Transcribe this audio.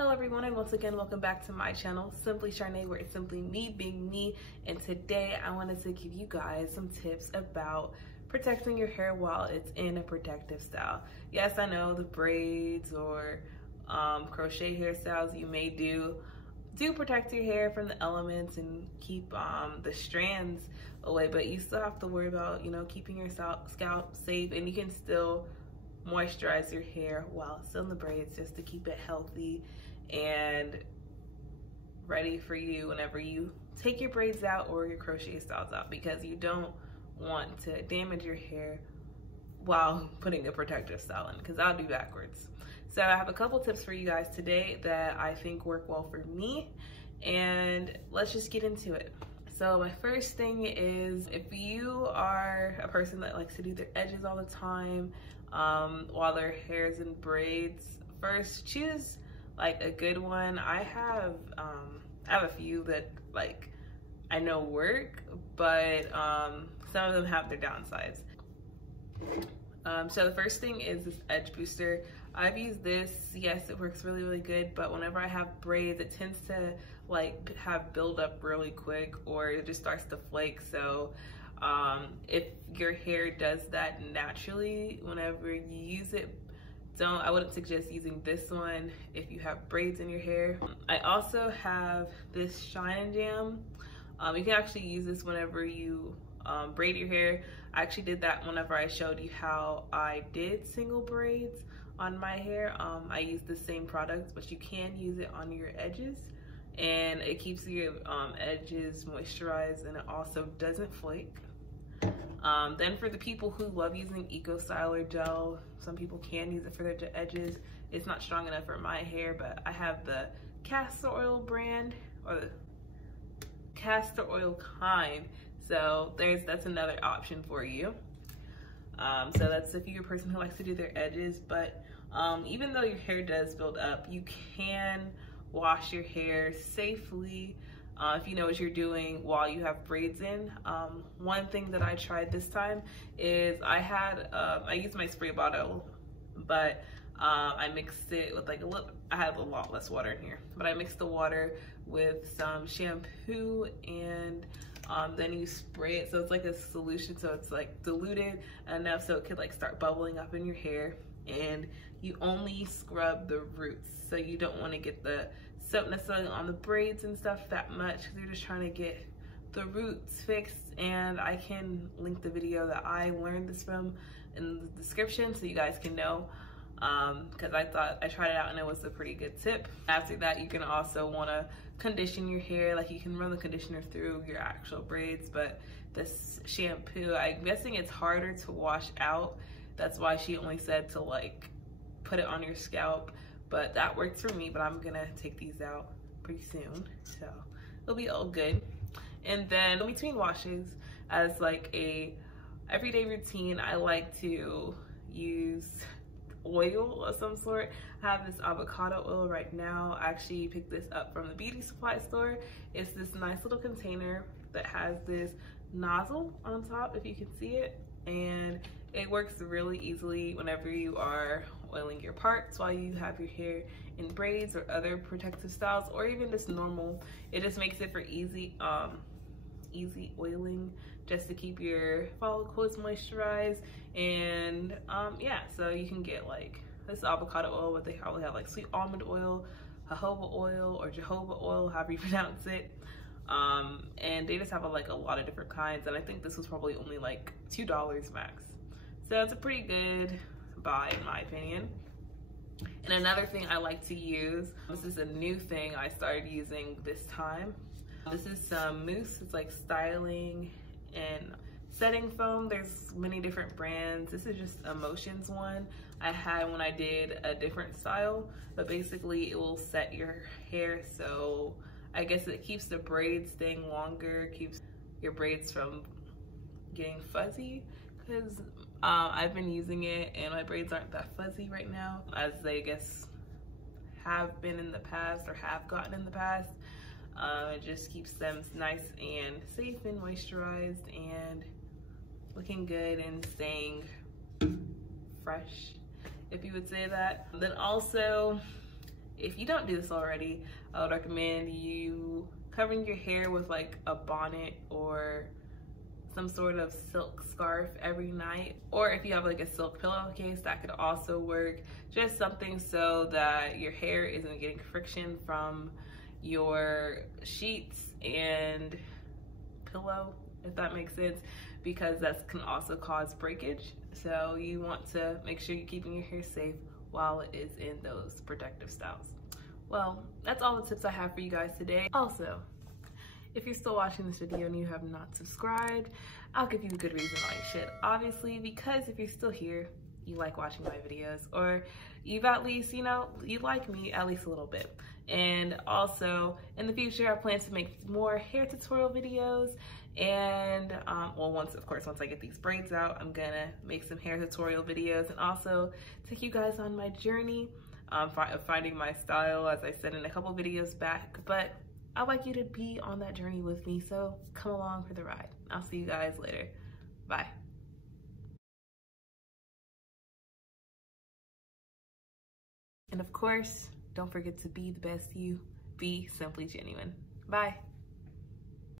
Hello everyone, and once again welcome back to my channel, Simply Sharnae, where it's simply me being me. And today I wanted to give you guys some tips about protecting your hair while it's in a protective style. Yes, I know the braids or crochet hairstyles you may do protect your hair from the elements and keep the strands away, but you still have to worry about, keeping your scalp safe, and you can still moisturize your hair while it's still in the braids just to keep it healthy and ready for you whenever you take your braids out or your crochet styles out, because you don't want to damage your hair while putting a protective style in, because that'll be backwards. So I have a couple tips for you guys today that I think work well for me, and let's just get into it. So my first thing is, if you are a person that likes to do their edges all the time while their hair's in braids, first choose like a good one. I have a few that like I know work, but some of them have their downsides. So the first thing is this edge booster. I've used this. Yes, it works really, really good, but whenever I have braids, it tends to like have build up really quick, or it just starts to flake. So if your hair does that naturally, whenever you use it, I wouldn't suggest using this one if you have braids in your hair. I also have this Shine and Jam. You can actually use this whenever you braid your hair. I actually did that whenever I showed you how I did single braids on my hair. I used the same product, but you can use it on your edges, and it keeps your edges moisturized, and it also doesn't flake. Then for the people who love using Eco Styler gel, some people can use it for their edges. It's not strong enough for my hair, but I have the castor oil brand, or the castor oil kind. So that's another option for you. So that's if you're a person who likes to do their edges, but even though your hair does build up, you can wash your hair safely if you know what you're doing while you have braids in. One thing that I tried this time is I used my spray bottle, but I mixed it with like I had a lot less water in here, but I mixed the water with some shampoo, and then you spray it, so it's like a solution, so it's like diluted enough so it could like start bubbling up in your hair, and you only scrub the roots, so you don't want to get the soap necessarily on the braids and stuff that much, because you're just trying to get the roots fixed. And I can link the video that I learned this from in the description so you guys can know, because I tried it out and it was a pretty good tip. After that, you can also want to condition your hair. Like, you can run the conditioner through your actual braids, but this shampoo, I'm guessing it's harder to wash out. That's why she only said to like put it on your scalp, but that works for me. But I'm gonna take these out pretty soon, so it'll be all good. And then in between washes, as like a everyday routine, I like to use oil of some sort. I have this avocado oil right now. I actually picked this up from the beauty supply store. It's this nice little container that has this nozzle on top, if you can see it, and it works really easily whenever you are oiling your parts while you have your hair in braids or other protective styles, or even just normal. It just makes it for easy oiling, just to keep your follicles moisturized. And yeah, so you can get like this avocado oil, but they probably have like sweet almond oil, jojoba oil, or jojoba oil, however you pronounce it. And they just have a lot of different kinds, and I think this was probably only like $2 max. So it's a pretty good buy in my opinion. And another thing I like to use, this is a new thing I started using this time. This is some Mousse. It's like styling and setting foam. There's many different brands. This is just Emotions one I had when I did a different style, but basically it will set your hair, so I guess it keeps the braids staying longer, keeps your braids from getting fuzzy, because I've been using it and my braids aren't that fuzzy right now as they, I guess, have been in the past or have gotten in the past. It just keeps them nice and safe and moisturized and looking good and staying fresh, if you would say that. Then also, if you don't do this already, I would recommend you covering your hair with like a bonnet or some sort of silk scarf every night, or if you have like a silk pillowcase, that could also work. Just something so that your hair isn't getting friction from your sheets and pillow, if that makes sense, because that can also cause breakage. So you want to make sure you're keeping your hair safe while it is in those protective styles. Well, that's all the tips I have for you guys today. Also, if you're still watching this video and you have not subscribed, I'll give you a good reason why you should. Obviously, because if you're still here, you like watching my videos, or you've at least, you know, you like me at least a little bit. And also, in the future, I plan to make more hair tutorial videos. And well, once I get these braids out, I'm gonna make some hair tutorial videos and also take you guys on my journey of finding my style, as I said in a couple videos back. But I'd like you to be on that journey with me, so come along for the ride. I'll see you guys later. Bye. And of course, don't forget to be the best you. Be simply genuine. Bye.